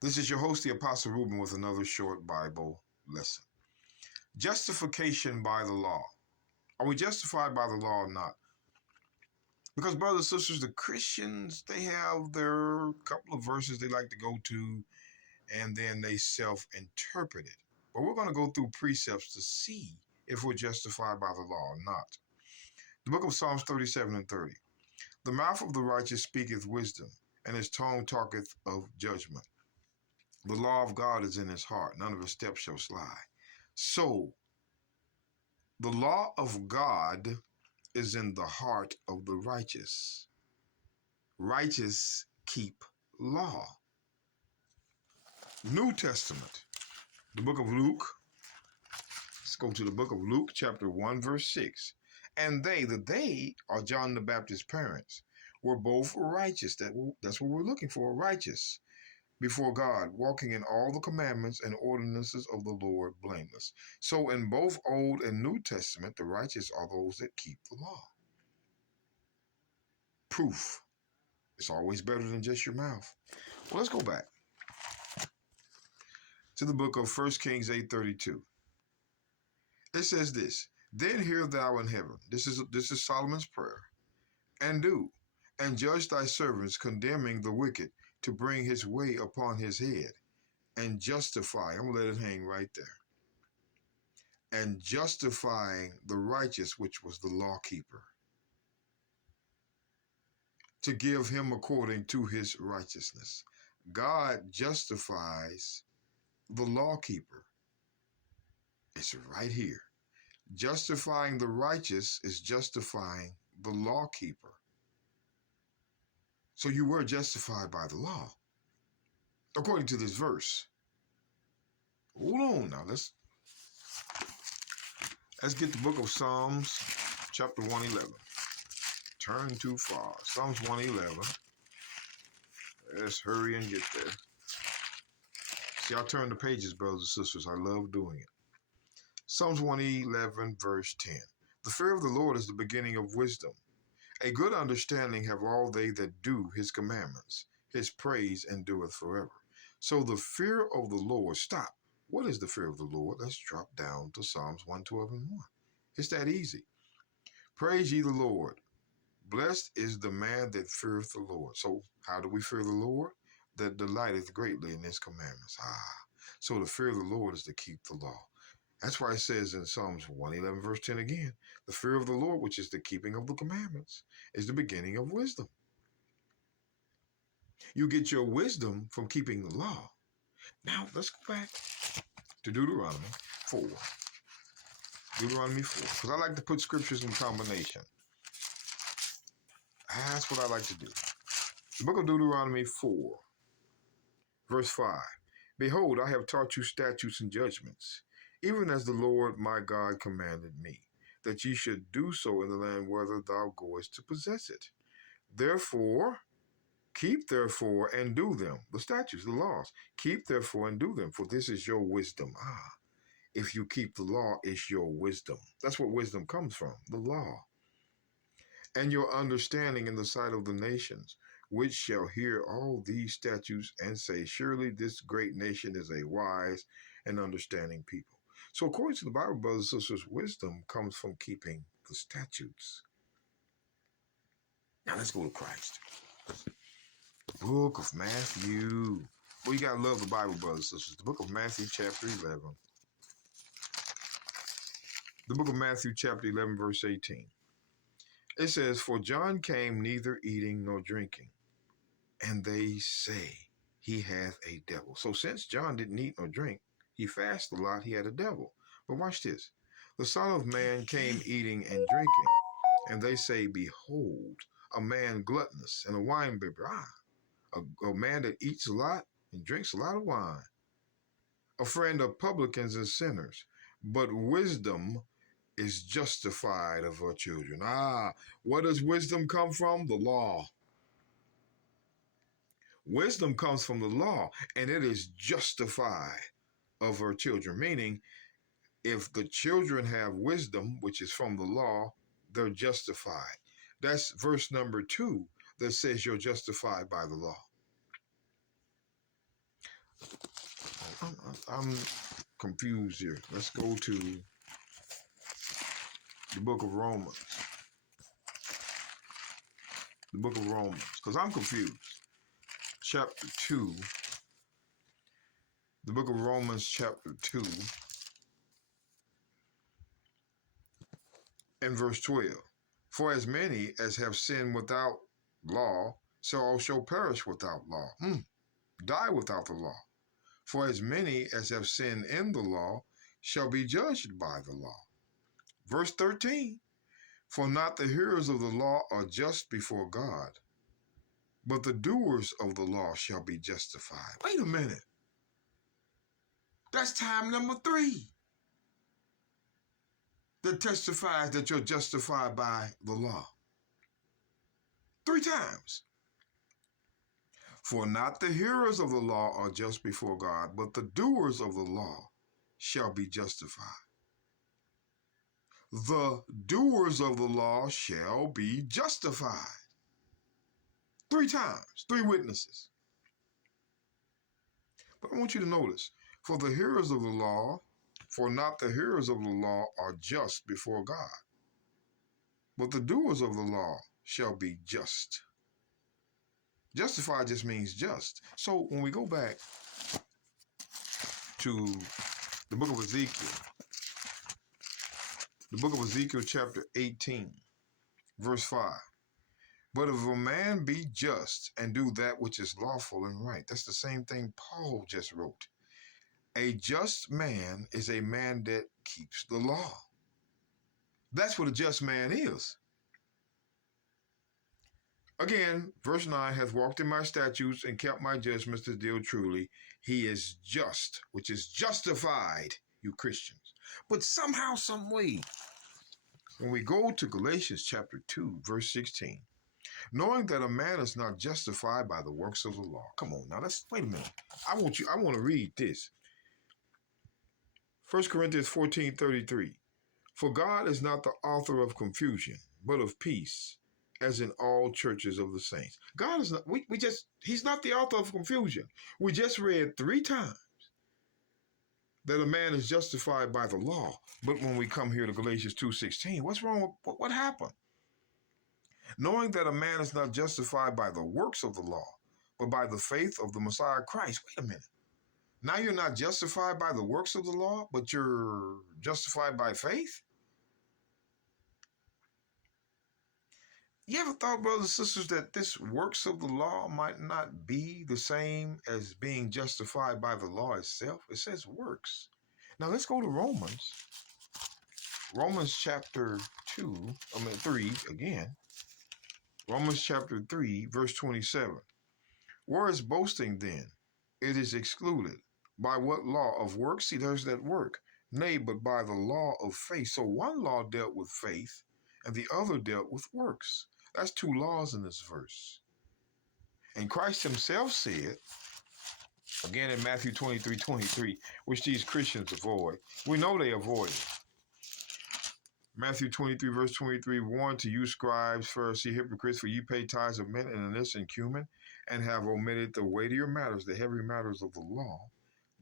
This is your host, the Apostle Reuben, with another short Bible lesson. Justification by the law. Are we justified by the law or not? Because, brothers and sisters, the Christians, they have their couple of verses they like to go to, and then they self-interpret it. But we're going to go through precepts to see if we're justified by the law or not. The book of Psalms 37 and 30. The mouth of the righteous speaketh wisdom, and his tongue talketh of judgment. The law of God is in his heart. None of his steps shall slide. So, the law of God is in the heart of the righteous. Righteous keep law. New Testament, the book of Luke. Let's go to the book of Luke, chapter 1, verse 6. And they are John the Baptist's parents, were both righteous. That's what we're looking for, righteous before God, walking in all the commandments and ordinances of the Lord blameless. So in both Old and New Testament, the righteous are those that keep the law. Proof. It's always better than just your mouth. Well, let's go back to the book of 1 Kings 8:32. It says this, Then hear thou in heaven. This is Solomon's prayer. And do, and judge thy servants, condemning the wicked, to bring his way upon his head, and justify, I'm going to let it hang right there, and justifying the righteous, which was the law keeper, to give him according to his righteousness. God justifies the law keeper. It's right here. Justifying the righteous is justifying the law keeper. So you were justified by the law, according to this verse. Hold on now. Let's get the book of Psalms, chapter 111. Turn too far. Psalms 111. Let's hurry and get there. See, I turn the pages, brothers and sisters. I love doing it. Psalms 111, verse 10. The fear of the Lord is the beginning of wisdom. A good understanding have all they that do his commandments. His praise endureth forever. So the fear of the Lord, stop. What is the fear of the Lord? Let's drop down to Psalms 112 and 1. It's that easy. Praise ye the Lord. Blessed is the man that feareth the Lord. So how do we fear the Lord? That delighteth greatly in his commandments. So the fear of the Lord is to keep the law. That's why it says in Psalms 111, verse 10 again, the fear of the Lord, which is the keeping of the commandments, is the beginning of wisdom. You get your wisdom from keeping the law. Now, let's go back to Deuteronomy 4. Deuteronomy 4, because I like to put scriptures in combination. That's what I like to do. The book of Deuteronomy 4, verse 5. Behold, I have taught you statutes and judgments, even as the Lord my God commanded me, that ye should do so in the land whither thou goest to possess it. Therefore, keep therefore and do them, the statutes, the laws. Keep therefore and do them, for this is your wisdom. If you keep the law, it's your wisdom. That's where wisdom comes from, the law. And your understanding in the sight of the nations, which shall hear all these statutes and say, surely this great nation is a wise and understanding people. So according to the Bible, brothers and sisters, wisdom comes from keeping the statutes. Now let's go to Christ. Book of Matthew. Well, you got to love the Bible, brothers and sisters. The book of Matthew, chapter 11. The book of Matthew, chapter 11, verse 18. It says, For John came neither eating nor drinking, and they say he hath a devil. So since John didn't eat nor drink, he fasted a lot, he had a devil. But watch this. The Son of Man came eating and drinking, and they say, Behold, a man gluttonous and a winebibber. A man that eats a lot and drinks a lot of wine. A friend of publicans and sinners. But wisdom is justified of her children. Where does wisdom come from? The law. Wisdom comes from the law, and it is justified of her children. Meaning, if the children have wisdom, which is from the law, they're justified. That's verse number 2 that says you're justified by the law. I'm confused here. Let's go to the book of Romans. The book of Romans, because I'm confused. Chapter 2. The book of Romans, chapter 2, and verse 12. For as many as have sinned without law shall also perish without law. Die without the law. For as many as have sinned in the law shall be judged by the law. Verse 13. For not the hearers of the law are just before God, but the doers of the law shall be justified. Wait a minute. That's time number 3 that testifies that you're justified by the law. 3 times. For not the hearers of the law are just before God, but the doers of the law shall be justified. The doers of the law shall be justified. 3 times, 3 witnesses. But I want you to notice, for the hearers of the law, for not the hearers of the law are just before God, but the doers of the law shall be just. Justified just means just. So when we go back to the book of Ezekiel, chapter 18, verse 5. But if a man be just and do that which is lawful and right, that's the same thing Paul just wrote. A just man is a man that keeps the law. That's what a just man is. Again, verse 9, hath walked in my statutes and kept my judgments to deal truly. He is just, which is justified, you Christians. But somehow, some way, when we go to Galatians chapter 2, verse 16, knowing that a man is not justified by the works of the law. Come on now, wait a minute. I want to read this. 1 Corinthians 14:33. For God is not the author of confusion, but of peace, as in all churches of the saints. God is not, he's not the author of confusion. We just read 3 times that a man is justified by the law. But when we come here to Galatians 2:16, what's wrong with what happened? Knowing that a man is not justified by the works of the law, but by the faith of the Messiah Christ. Wait a minute. Now you're not justified by the works of the law, but you're justified by faith? You ever thought, brothers and sisters, that this works of the law might not be the same as being justified by the law itself? It says works. Now let's go to Romans. Romans chapter 3 again. Romans chapter 3, verse 27. Where is boasting then? It is excluded. By what law? Of works? See, there's that work. Nay, but by the law of faith. So one law dealt with faith, and the other dealt with works. That's 2 laws in this verse. And Christ himself said, again in Matthew 23:23, which these Christians avoid. We know they avoid it. Matthew 23, verse 23, warn to you scribes, Pharisees, hypocrites, for ye pay tithes of mint and anise and cumin, and have omitted the weightier matters, the heavy matters of the law,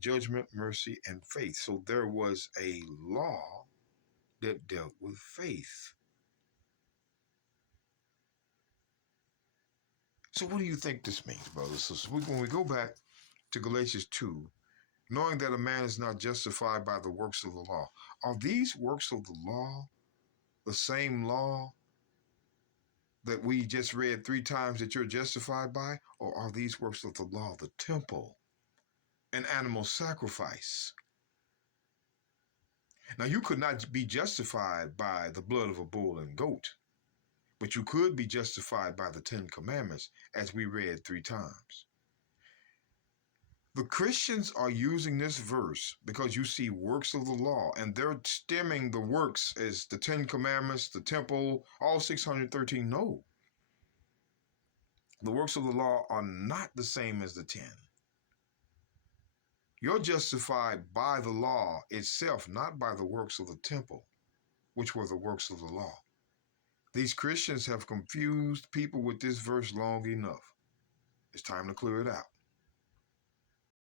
judgment, mercy, and faith. So there was a law that dealt with faith. So what do you think this means, brothers and sisters? When we go back to Galatians 2, knowing that a man is not justified by the works of the law, are these works of the law the same law that we just read 3 times that you're justified by? Or are these works of the law the temple and animal sacrifice? Now, you could not be justified by the blood of a bull and goat, but you could be justified by the 10 commandments, as we read 3 times. The Christians are using this verse because you see works of the law, and they're stemming the works as the 10 commandments, the temple, all 613. No. The works of the law are not the same as the 10. You're justified by the law itself, not by the works of the temple, which were the works of the law. These Christians have confused people with this verse long enough. It's time to clear it out.